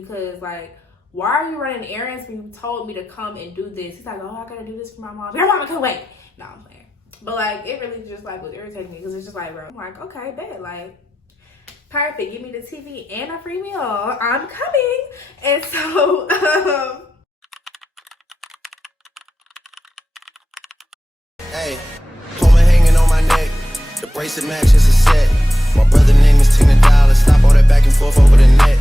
because like, why are you running errands when you told me to come and do this? He's like, oh, I gotta do this for my mom. Your mama can wait. No, I'm playing. But like, it really just like was irritating me because it's just like, bro, I'm like, okay, bet, like, perfect. Give me the TV and a free meal. I'm coming. And so, hey, coma hanging on my neck. The bracelet matches a set. My brother name is $10. Stop all that back and forth over the net.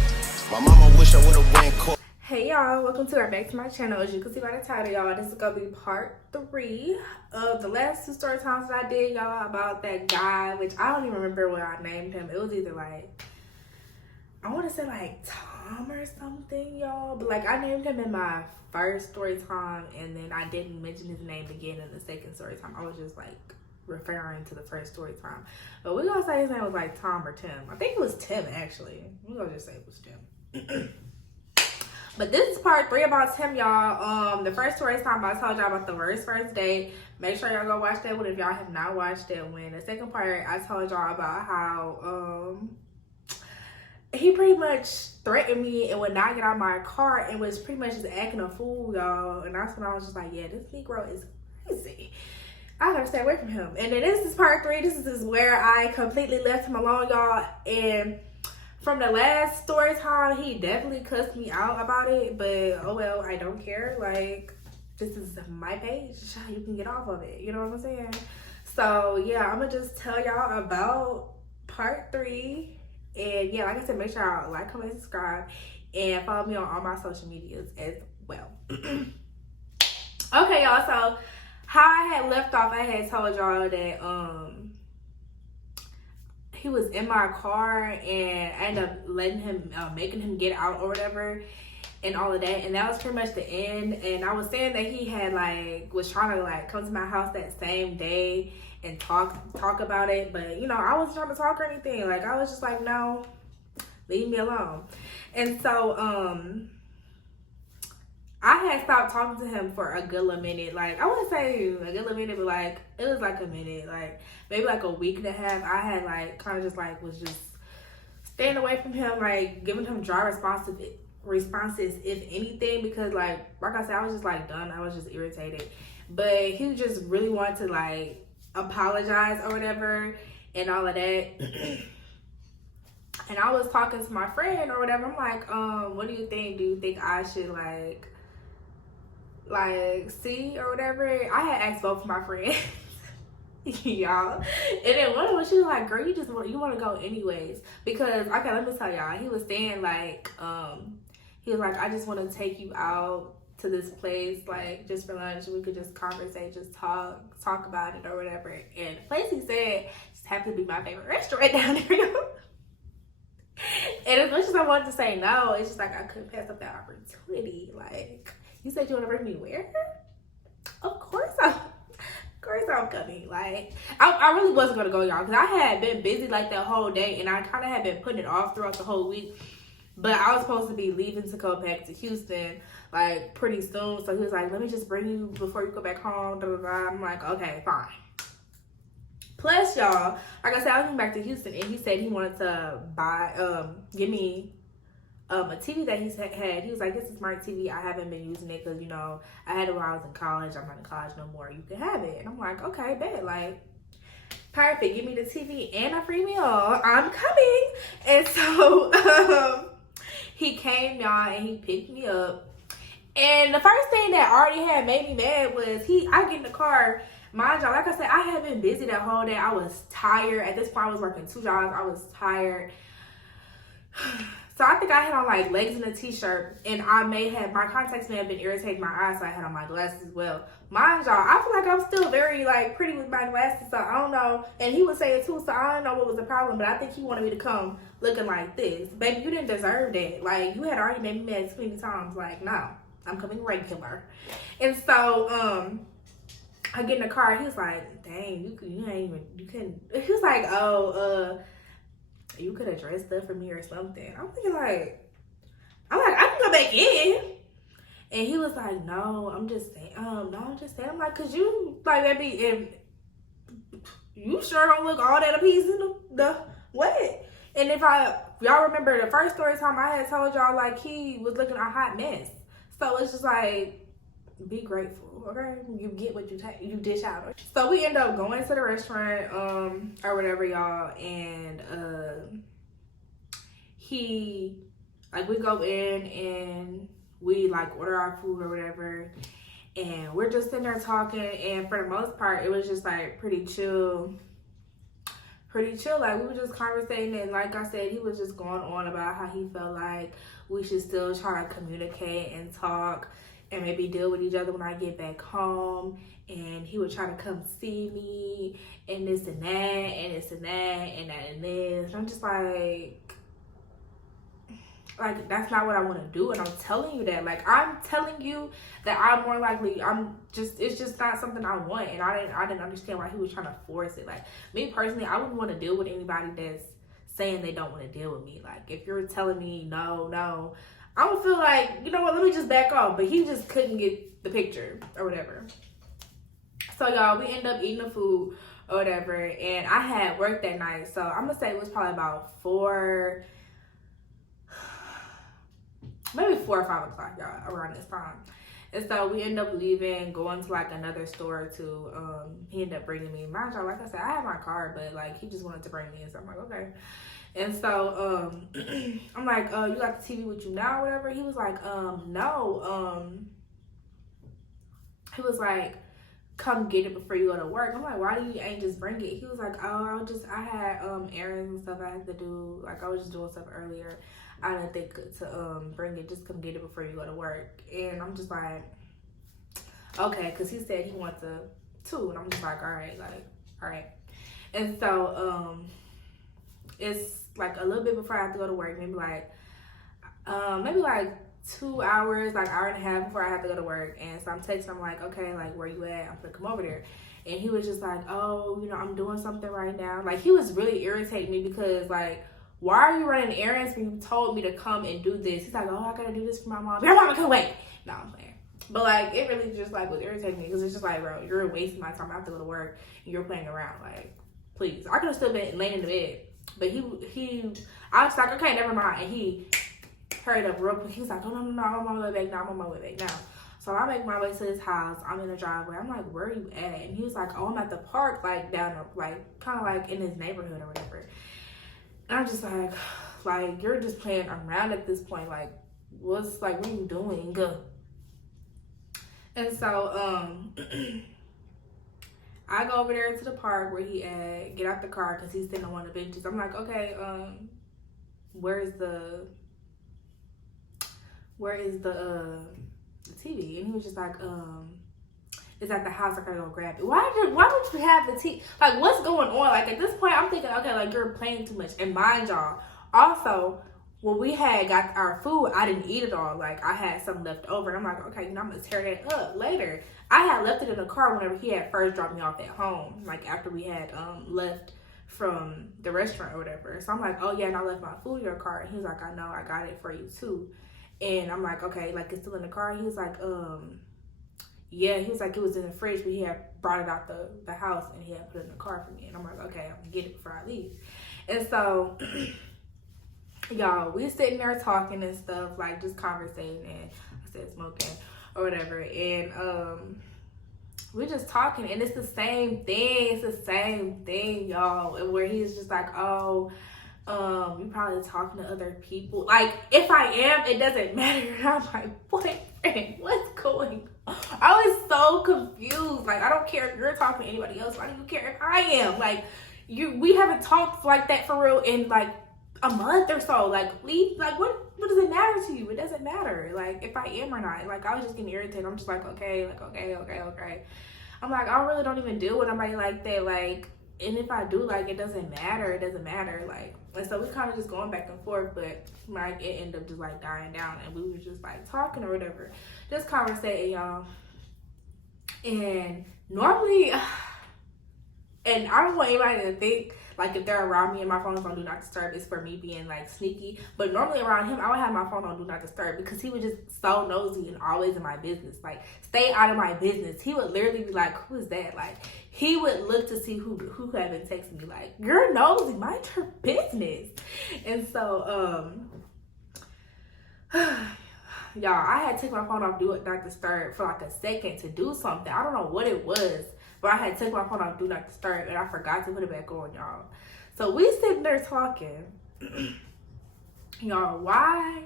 My mama wish I would've went court. Hey y'all, welcome to back to my channel. As you can see by the title, y'all, this is gonna be part 3 of the last 2 story times that I did, y'all, about that guy, which I don't even remember what I named him. It was either like, I want to say like Tom or something, y'all, but like I named him in my first story time, and then I didn't mention his name again in the second story time. I was just like referring to the first story time, but we're gonna say his name was like Tom or Tim. I think it was Tim, actually. We're gonna just say it was Tim. But this is part 3 about Tim, y'all. The first story time I told y'all about the first date. Make sure y'all go watch that one if y'all have not watched that one. The second part, I told y'all about how he pretty much threatened me and would not get out of my car and was pretty much just acting a fool, y'all. And that's when I was just like, yeah, this Negro is crazy. I gotta stay away from him. And then this is part 3. This is where I completely left him alone, y'all. And from the last story time, he definitely cussed me out about it, but oh well, I don't care. Like, this is my page. You can get off of it. You know what I'm saying? So yeah, I'm gonna just tell y'all about part 3. And yeah, like I said, make sure y'all like, comment, subscribe, and follow me on all my social medias as well. Okay, y'all, so how I had left off, I had told y'all that he was in my car and I ended up letting him, making him get out or whatever and all of that. And that was pretty much the end. And I was saying that he had like, was trying to like come to my house that same day and talk about it. But you know, I wasn't trying to talk or anything. Like, I was just like, no, leave me alone. And so, I had stopped talking to him for a good little minute. Like, I wouldn't say a good little minute, but like, it was like a minute, like maybe like a week and a half. I had like kind of just like was just staying away from him, like giving him dry responses if anything, because like I said, I was just like done. I was just irritated. But he just really wanted to like apologize or whatever and all of that. And I was talking to my friend or whatever. I'm like, what do you think? Do you think I should like see or whatever? I had asked both of my friends, y'all, and then one of them, she was like, girl, you want to go anyways, because okay, let me tell y'all, he was saying like, he was like, I just want to take you out to this place, like just for lunch, we could just conversate, just talk about it or whatever. And the place he said just happened to be my favorite restaurant down there. And as much as I wanted to say no, it's just like I couldn't pass up that opportunity. Like, you said you want to bring me where? Of course I'm coming. Like, I really wasn't going to go, y'all, because I had been busy like that whole day, and I kind of had been putting it off throughout the whole week. But I was supposed to be leaving to go back to Houston, like, pretty soon. So he was like, let me just bring you before you go back home. Blah, blah, blah. I'm like, okay, fine. Plus, y'all, like I said, I was going back to Houston, and he said he wanted to give me a TV that he had. He was like, this is my TV. I haven't been using it because, you know, I had it while I was in college. I'm not in college no more. You can have it. And I'm like, okay, bet. Like, perfect. Give me the TV and a free meal. I'm coming. And so he came, y'all, and he picked me up. And the first thing that already had made me mad was I get in the car. Mind y'all, like I said, I had been busy that whole day. I was tired. At this point, I was working 2 jobs. I was tired. So I think I had on like legs and a t-shirt, and my contacts may have been irritating my eyes, so I had on my glasses as well. Mind y'all, I feel like I'm still very like pretty with my glasses, so I don't know. And he would say it too, so I don't know what was the problem, but I think he wanted me to come looking like this. Baby, you didn't deserve that. Like, you had already made me mad 20 times. Like, no, I'm coming regular. And so, I get in the car, he was like, dang, you couldn't, he was like, oh, you could have dressed up for me or something. I'm thinking like, I can go back in. And he was like, no, I'm just saying. I'm like, cause you, like, baby, if you sure don't look all that appeasing the what? And if I y'all remember the first story time I had told y'all, like, he was looking a hot mess. So it's just like, be grateful, okay? You get what you dish out. So we end up going to the restaurant, or whatever, y'all, and he, like, we go in and we like order our food or whatever, and we're just sitting there talking, and for the most part it was just like pretty chill. Like, we were just conversating, and like I said, he was just going on about how he felt like we should still try to communicate and talk and maybe deal with each other when I get back home, and he would try to come see me and this and that and this and that and that and this, and I'm just like, that's not what I want to do. And I'm telling you that, like, I'm telling you that I'm more likely, it's just not something I want. And I didn't understand why he was trying to force it. Like, me personally, I wouldn't want to deal with anybody that's saying they don't want to deal with me. Like, if you're telling me no, I would feel like, you know what, let me just back off. But he just couldn't get the picture or whatever. So y'all, we end up eating the food or whatever, and I had work that night, so I'm gonna say it was probably about 4 or 5 o'clock, y'all, around this time. And so we end up leaving, going to like another store or two. He ended up bringing me, mind y'all, like I said, I have my car, but like he just wanted to bring me, so I'm like, okay. And so I'm like, you got the TV with you now or whatever? He was like, no. He was like, come get it before you go to work. I'm like, why do you ain't just bring it? He was like, oh, I had errands and stuff I had to do. Like, I was just doing stuff earlier. I didn't think to bring it. Just come get it before you go to work. And I'm just like, okay, because he said he wants to too. And I'm just like, all right. And so it's like a little bit before I have to go to work. Maybe like 2 hours, like hour and a half before I have to go to work. And so I'm texting him like, okay, like, where you at? I'm gonna come over there. And he was just like, oh, you know, I'm doing something right now. Like, he was really irritating me because, like, why are you running errands when you told me to come and do this? He's like, oh, I gotta do this for my mom. Your mama can wait. No, I'm playing. But like, it really just like was irritating me because it's just like, bro, you're wasting my time. I have to go to work and you're playing around. Like, please. I could have still been laying in the bed. But I was like, okay, never mind. And he hurried up real quick. He was like, oh, no, I'm on my way back now. I'm on my way back now. So I make my way to his house. I'm in the driveway. I'm like, where are you at? And he was like, oh, I'm at the park, like down, like kind of like in his neighborhood or whatever. And I'm just like, you're just playing around at this point. Like, what are you doing? And so I go over there to the park where he at, get out the car because he's sitting on one of the benches. I'm like, okay, where's the TV? And he was just like, it's at the house. I gotta go grab it. Why would you have the TV? Like, what's going on? Like, at this point, I'm thinking, okay, like, you're playing too much. And mind y'all, also, when we had got our food, I didn't eat it all. Like, I had some left over. And I'm like, okay, you know, I'm gonna tear that up later. I had left it in the car whenever he had first dropped me off at home. Like, after we had left from the restaurant or whatever. So I'm like, oh yeah, and I left my food in your car. And he was like, I know, I got it for you too. And I'm like, okay, like, it's still in the car? He was like, yeah, he was like, it was in the fridge, but he had brought it out the house and he had put it in the car for me. And I'm like, okay, I'm gonna get it before I leave. And so, y'all, we sitting there talking and stuff, like, just conversating, and I said smoking or whatever. And we're just talking, and it's the same thing, y'all, where he's just like, oh, you're probably talking to other people. Like, if I am, it doesn't matter. And I'm like, boyfriend, what's going on? I was so confused. Like, I don't care if you're talking to anybody else. Why do you care if I am? Like, we haven't talked like that for real in like a month or so. Like, leave. Like, what does it matter to you? It doesn't matter. Like, if I am or not. Like, I was just getting irritated. I'm just like, okay. I'm like, I really don't even deal with somebody like that. Like, and if I do, like, it doesn't matter. Like, and so we kind of just going back and forth, but like, it ended up just like dying down, and we were just like talking or whatever, just conversating, y'all. And normally, and I don't want anybody to think Like if they're around me and my phone's on do not disturb, it's for me being like sneaky. But normally around him, I would have my phone on do not disturb because he was just so nosy and always in my business. Like, stay out of my business. He would literally be like, who is that? Like, he would look to see who had been texting me. Like, you're nosy, mind your business. And so y'all, I had to take my phone off do not disturb for like a second to do something. I don't know what it was, but I had to take my phone off do not disturb and I forgot to put it back on, y'all. So we sitting there talking. Y'all, why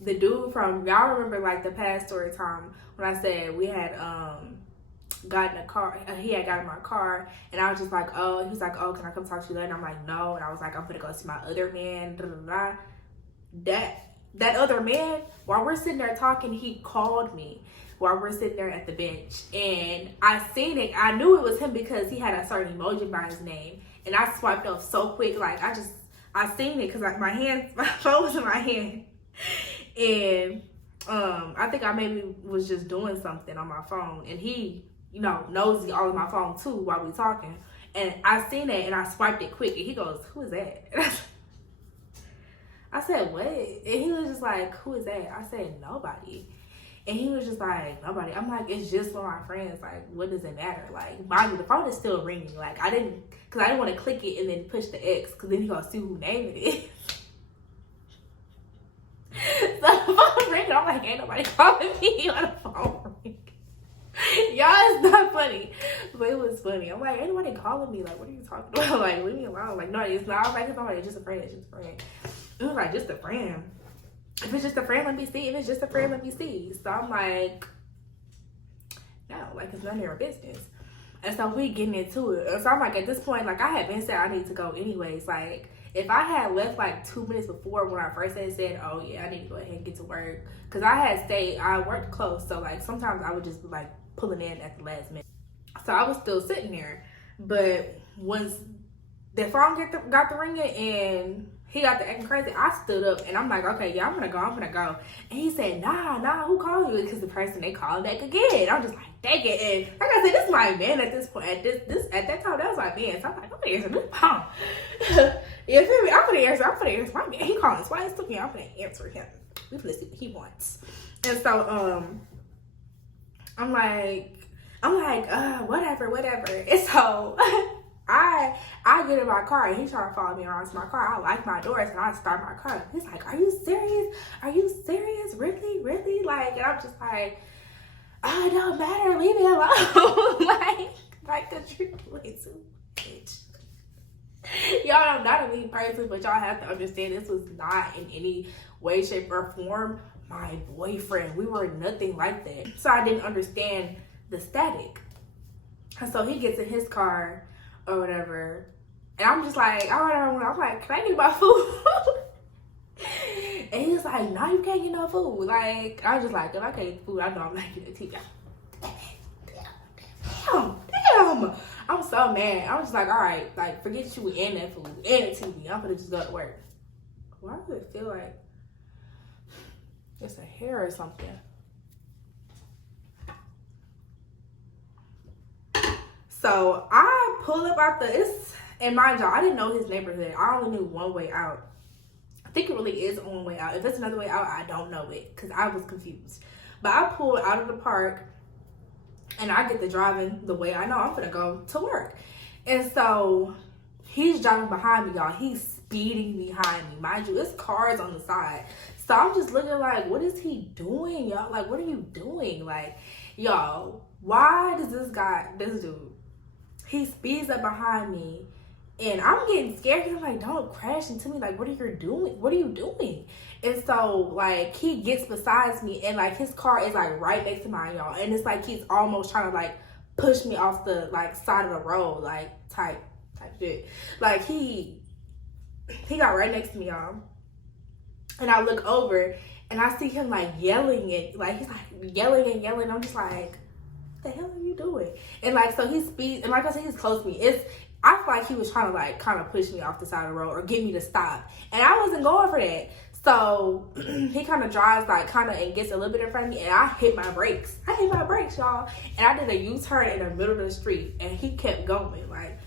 the dude from, y'all remember like the past story time when I said we had got in a car, he had got in my car, and I was just like, oh, he was like, oh, can I come talk to you later? And I'm like, no. And I was like, I'm gonna go see my other man, that other man, while we're sitting there talking, he called me while we're sitting there at the bench, and I seen it. I knew it was him because he had a certain emoji by his name, and I swiped up so quick. Like, I seen it because like my phone was in my hand, and I think I maybe was just doing something on my phone, and he, you know, nosy all of my phone too while we talking, and I seen it and I swiped it quick, and he goes, who is that? I said, what? And he was just like, who is that? I said, nobody. And he was just like, nobody. I'm like, it's just one of my friends. Like, what does it matter? Like, mind you, the phone is still ringing. Like, I didn't want to click it and then push the X, because then he gonna see who name it is. So the phone ringing. I'm like, ain't nobody calling me on the phone ring. Y'all, it's not funny, but it was funny. I'm like, ain't nobody calling me. Like, what are you talking about? Like, leave me alone. Like, no, it's not. I was like, it's nobody. It's just a friend. It's just a friend. It was like, just a friend. If it's just a friend, let me see. If it's just a friend, let me see. So I'm like, no, like, it's none of your business. And so we getting into it. And so I'm like, at this point, like, I had been said I need to go anyways. Like, if I had left like 2 minutes before when I first had said, oh yeah, I need to go ahead and get to work. Because I worked close. So like, sometimes I would just be like pulling in at the last minute. So I was still sitting there. But once the phone got the ringing and he got to acting crazy, I stood up and I'm like, okay, yeah, I'm gonna go. And he said, nah, who called you? Because the person, they called back again. I'm just like, dang it. And like I said, this is my man at this point. At that time, that was my man. So I'm like, I'm gonna answer this phone. You feel me? I'm gonna answer my man. He calling twice to me. I'm gonna answer him. We gonna see what he wants. And so I'm like, whatever. And so I get in my car and he trying to follow me around to my car. I lock my doors and I start my car. He's like, are you serious? Really? Like, and I'm just like, oh, it don't matter. Leave me alone. like the truth way too bitch. Y'all, I'm not a mean person, but y'all have to understand this was not in any way, shape, or form my boyfriend. We were nothing like that. So I didn't understand the static. And so he gets in his car or whatever, and I'm just like, I'm like, can I get my food? And he's like, no, you can't get no food. Like, I was just like, if I can't get food, I know I'm not getting a TV. Damn. I'm so mad. I was just like, all right, like, forget you and that food and the TV. I'm gonna just go to work. Why does it feel like it's a hair or something? So I pull up out and mind y'all, I didn't know his neighborhood. I only knew one way out. I think it really is one way out. If it's another way out, I don't know it because I was confused. But I pulled out of the park and I get to driving the way I know I'm gonna go to work. And so he's driving behind me, y'all. He's speeding behind me. Mind you, it's cars on the side. So I'm just looking like, what is he doing, y'all? Like, what are you doing? Like, y'all, why does this dude, he speeds up behind me and I'm getting scared. I'm like, don't crash into me. Like, what are you doing? And so, like, he gets besides me and, like, his car is, like, right next to mine, y'all. And it's like he's almost trying to, like, push me off the, like, side of the road, like, type shit. Like, he got right next to me, y'all. And I look over and I see him, like, yelling it. Like, he's, like, yelling. I'm just like, the hell are you doing? And like, so he speeds, and like I said, he's close to me. I feel like he was trying to like kind of push me off the side of the road or get me to stop, and I wasn't going for that. So he kind of drives like kind of and gets a little bit in front of me, and I hit my brakes, y'all, and I did a U-turn in the middle of the street, and he kept going like,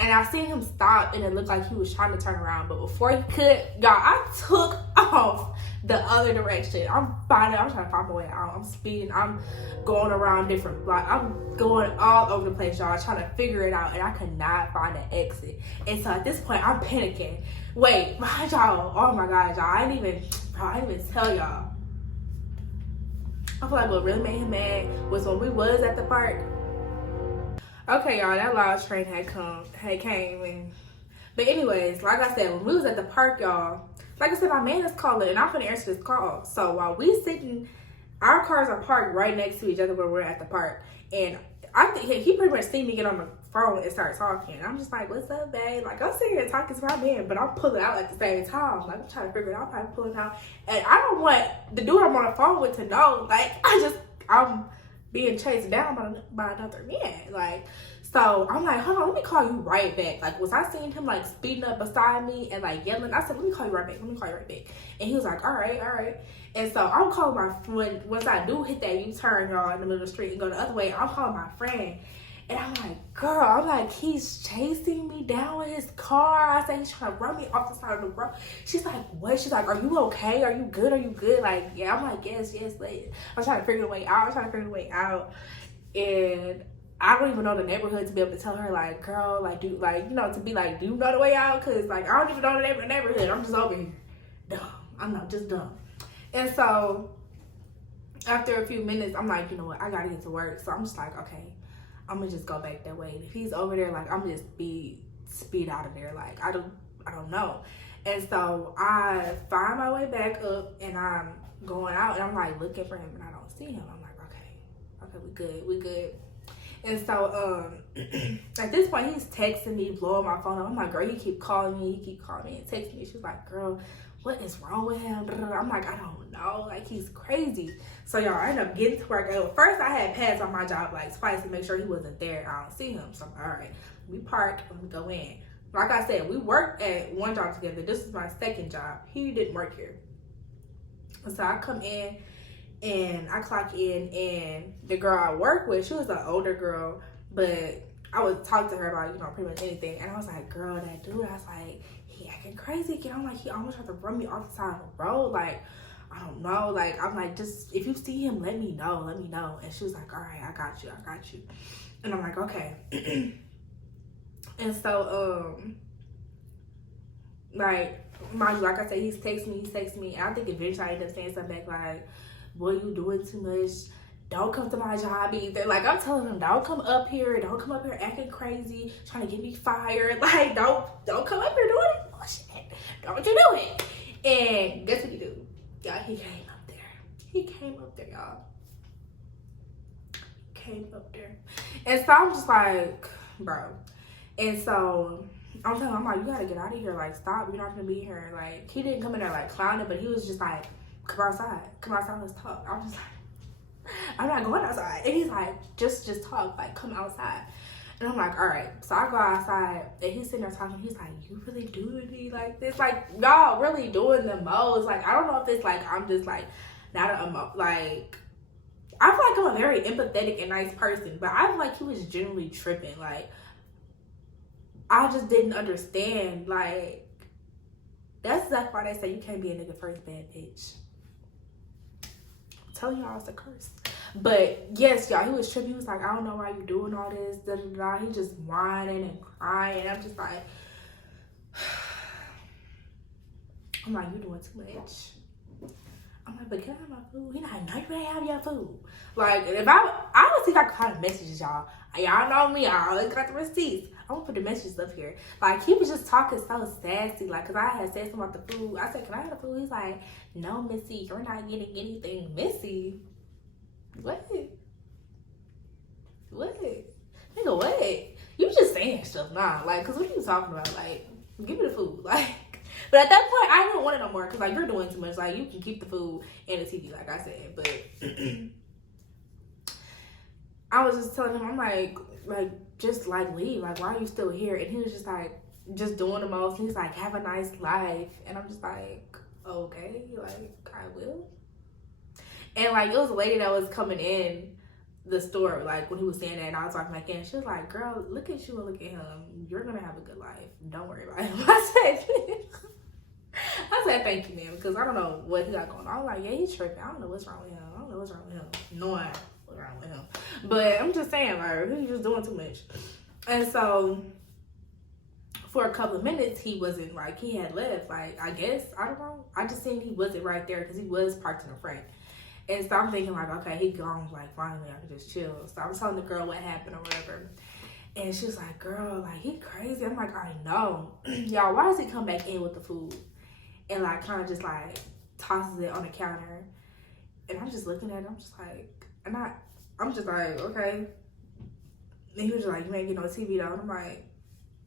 And I seen him stop, and it looked like he was trying to turn around. But before he could, y'all, I took off the other direction. I'm trying to find my way out. I'm speeding. I'm going around different blocks. I'm going all over the place, y'all, trying to figure it out. And I could not find an exit. And so at this point, I'm panicking. Wait, y'all. Oh my God, y'all. I didn't even tell y'all. I feel like what really made him mad was when we was at the park. Okay, y'all, that loud train came in. But anyways, like I said, when we was at the park, y'all, like I said, my man is calling, and I'm gonna answer this call. So while we sitting, our cars are parked right next to each other when we're at the park. And I think he pretty much seen me get on the phone and start talking. I'm just like, what's up, babe? Like, I'm sitting here talking to my man, but I'm pulling out at the same time. Like, I'm trying to figure it out. I'm pulling out. And I don't want the dude I'm on the phone with to know. Like, I'm being chased down by another man. Like, so I'm like, hold on, let me call you right back. Like, was I seeing him like speeding up beside me and like yelling? I said, let me call you right back. And he was like, all right. And so I'm calling my friend. Once I do hit that U-turn, y'all, in the middle of the street and go the other way, I'm calling my friend. And I'm like, girl, he's chasing me down with his car. I said, he's trying to run me off the side of the road. She's like, what? She's like, are you okay? Are you good? Like, yeah. I'm like, yes. I'm trying to figure the way out. And I don't even know the neighborhood to be able to tell her, like, girl, like, do, like, you know, to be like, do you know the way out? Because, like, I don't even know the neighborhood. I'm just over here. Dumb. I'm not just dumb. And so, after a few minutes, I'm like, you know what? I got to get to work. So, I'm just like, okay, I'm going to just go back that way. And if he's over there, like, I'm going to just speed out of there. Like, I don't know. And so, I find my way back up, and I'm going out, and I'm, like, looking for him, and I don't see him. I'm like, okay, we good. And so, at this point, he's texting me, blowing my phone up. I'm like, girl, he keep calling me and texting me. She's like, girl, what is wrong with him? I'm like, I don't know. Like, he's crazy. So, y'all, I end up getting to work. First, I had passed on my job, like, twice to make sure he wasn't there. I don't see him. So, all right, we parked. Let me go in. Like I said, we worked at one job together. This is my second job. He didn't work here. So, I come in. And I clock in, and the girl I work with, she was an older girl, but I would talk to her about, you know, pretty much anything. And I was like, girl, that dude, I was like, he acting crazy again. I'm like, he almost tried to run me off the side of the road. Like, I don't know. Like, I'm like, just, if you see him, let me know. And she was like, all right, I got you. And I'm like, okay. And so, like, mind you, like I said, he's texting me. And I think eventually I ended up saying something back like, boy, you doing too much. Don't come to my job either. Like, I'm telling him, don't come up here acting crazy, trying to get me fired. Like, don't come up here doing it. Bullshit. Don't you do it. And guess what he do? Y'all, he came up there, y'all. Came up there. And so I'm just like, bro. And so I'm telling him, I'm like, you gotta get out of here. Like, stop. You're not gonna be here. Like, he didn't come in there like clowning, but he was just like, come outside, let's talk. I'm just like, I'm not going outside. And he's like, just talk, like, come outside. And I'm like, all right. So I go outside, and he's sitting there talking. He's like, you really do me like this? Like, y'all really doing the most. Like, I don't know if it's like, I'm just like, like, I feel like I'm a very empathetic and nice person, but I feel like he was genuinely tripping. Like, I just didn't understand. Like, that's exactly why they say you can't be a nigga first bad bitch. Tell y'all it's a curse. But yes, y'all, he was tripping. He was like, I don't know why you doing all this, He just whining and crying. And I'm just like, I'm like, you doing too much. I'm like, but can I have my food? He's like, no, you can't have your food. Like, if I would see if I could find the messages, y'all. Y'all know me. I always got the receipts. I'm gonna put the messages up here. Like, he was just talking so sassy. Like, because I had said something about the food. I said, can I have the food? He's like, no, Missy, you're not getting anything. Missy? What? Nigga, what? You just saying stuff now. Like, because what are you talking about? Like, give me the food. Like, but at that point, I didn't want it no more. Because, like, you're doing too much. Like, you can keep the food and the TV, like I said. But I was just telling him, I'm like, just, like, leave. Like, why are you still here? And he was just, like, just doing the most. And he's like, have a nice life. And I'm just like, okay. Like, I will. And, like, it was a lady that was coming in the story, like when he was saying that, and I was talking back in, she was like, girl, look at you and look at him. You're gonna have a good life. Don't worry about him. I said, thank you, man, because I don't know what he got going on. I'm like, yeah, he's tripping. I don't know what's wrong with him. I don't know what's wrong with him. Knowing what's wrong with him. But I'm just saying, like, he's just doing too much. And so for a couple of minutes, he wasn't, like, he had left. Like, I guess, I don't know. I just seen he wasn't right there because he was parked in the front. And so I'm thinking, like, okay, he gone. Like, finally, I can just chill. So I was telling the girl what happened or whatever. And she was like, girl, like, he crazy. I'm like, I know. Y'all, why does he come back in with the food? And, like, kind of just, like, tosses it on the counter. And I'm just looking at it. I'm just like, I'm just like, okay. And he was just like, you ain't get no TV, though. And I'm like,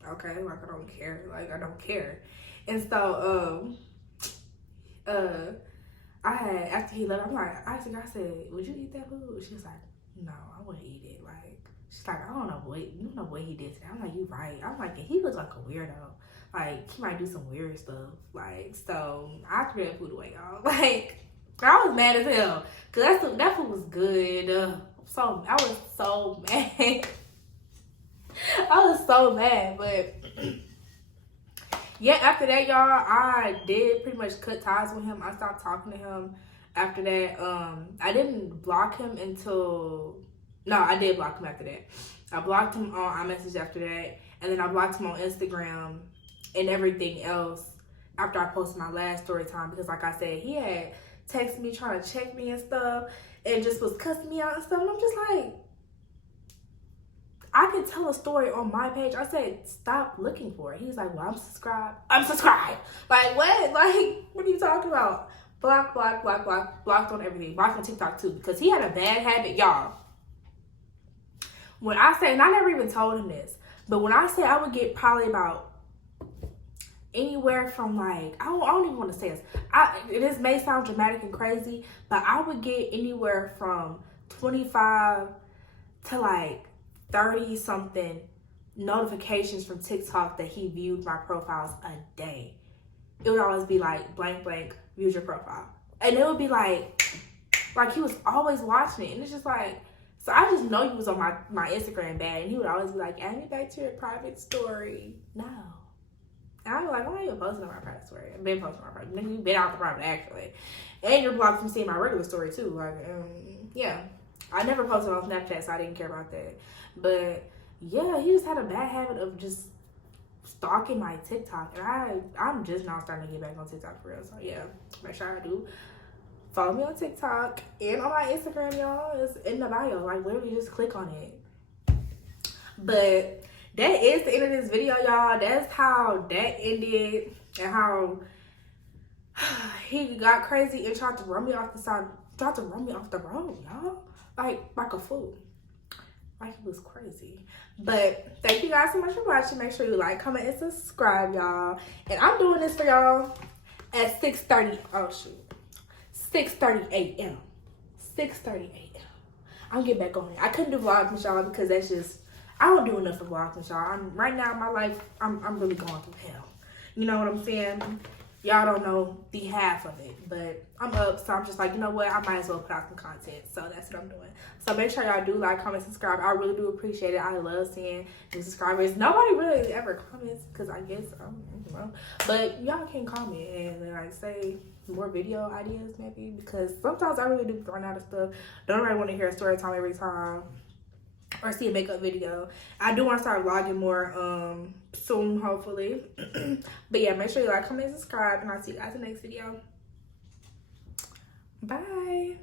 okay, like, I don't care. Like, I don't care. And so, I had, after he left, I'm like, I said, would you eat that food? She was like, no, I wouldn't eat it. Like, she's like, I don't know what he did today. I'm like, you right. I'm like, he looks like a weirdo. Like, he might do some weird stuff. Like, so I threw that food away, y'all. Like, I was mad as hell. Because that food was good. I was so mad. I was so mad. But, yeah, after that, y'all, I did pretty much cut ties with him. I stopped talking to him after that. I didn't block him until... No, I did block him after that. I blocked him on iMessage after that. And then I blocked him on Instagram and everything else after I posted my last story time. Because, like I said, he had texted me trying to check me and stuff. And just was cussing me out and stuff. And I'm just like... I could tell a story on my page. I said, stop looking for it. He was like, well, I'm subscribed. I'm subscribed. Like, what? Like, what are you talking about? Blocked on everything. Blocked on TikTok, too. Because he had a bad habit, y'all. When I say, and I never even told him this, but when I say I would get probably about anywhere from, like, I don't even want to say this. This may sound dramatic and crazy, but I would get anywhere from 25 to, like, 30 something notifications from TikTok that he viewed my profiles a day. It would always be like blank viewed your profile, and it would be like he was always watching it. And it's just like, so I just know he was on my Instagram bad, and he would always be like, add me back to your private story. No. And I'd be like, why are you posting on my private story? I've been posting on my private. Nigga, you've been out the private, actually. And you're blocked from seeing my regular story too. Like, yeah. I never posted on Snapchat, so I didn't care about that. But yeah, he just had a bad habit of just stalking my TikTok. And I'm just now starting to get back on TikTok for real. So yeah, make sure I do follow me on TikTok and on my Instagram, y'all. It's in the bio. Like, literally just click on it. But that is the end of this video, y'all. That's how that ended, and how he got crazy and tried to run me off the road, y'all. Like a fool. Like, it was crazy. But thank you guys so much for watching. Make sure you like, comment, and subscribe, y'all. And I'm doing this for y'all at 6:30. Oh, shoot. 6:30 a.m. 6:30 a.m. I'm getting back on it. I couldn't do vlogs with y'all because that's just... I don't do enough of vlogs with y'all. Right now in my life, I'm really going through hell. You know what I'm saying? Y'all don't know the half of it, but I'm up, so I'm just like, you know what? I might as well put out some content, so that's what I'm doing. So make sure y'all do like, comment, subscribe. I really do appreciate it. I love seeing new subscribers. Nobody really ever comments, because I guess, I don't know. But y'all can comment and like say more video ideas maybe, because sometimes I really do run out of stuff. Don't really want to hear a story time every time or see a makeup video. I do want to start vlogging more soon, hopefully. But yeah, make sure you like, comment, and subscribe, and I'll see you guys in the next video. Bye.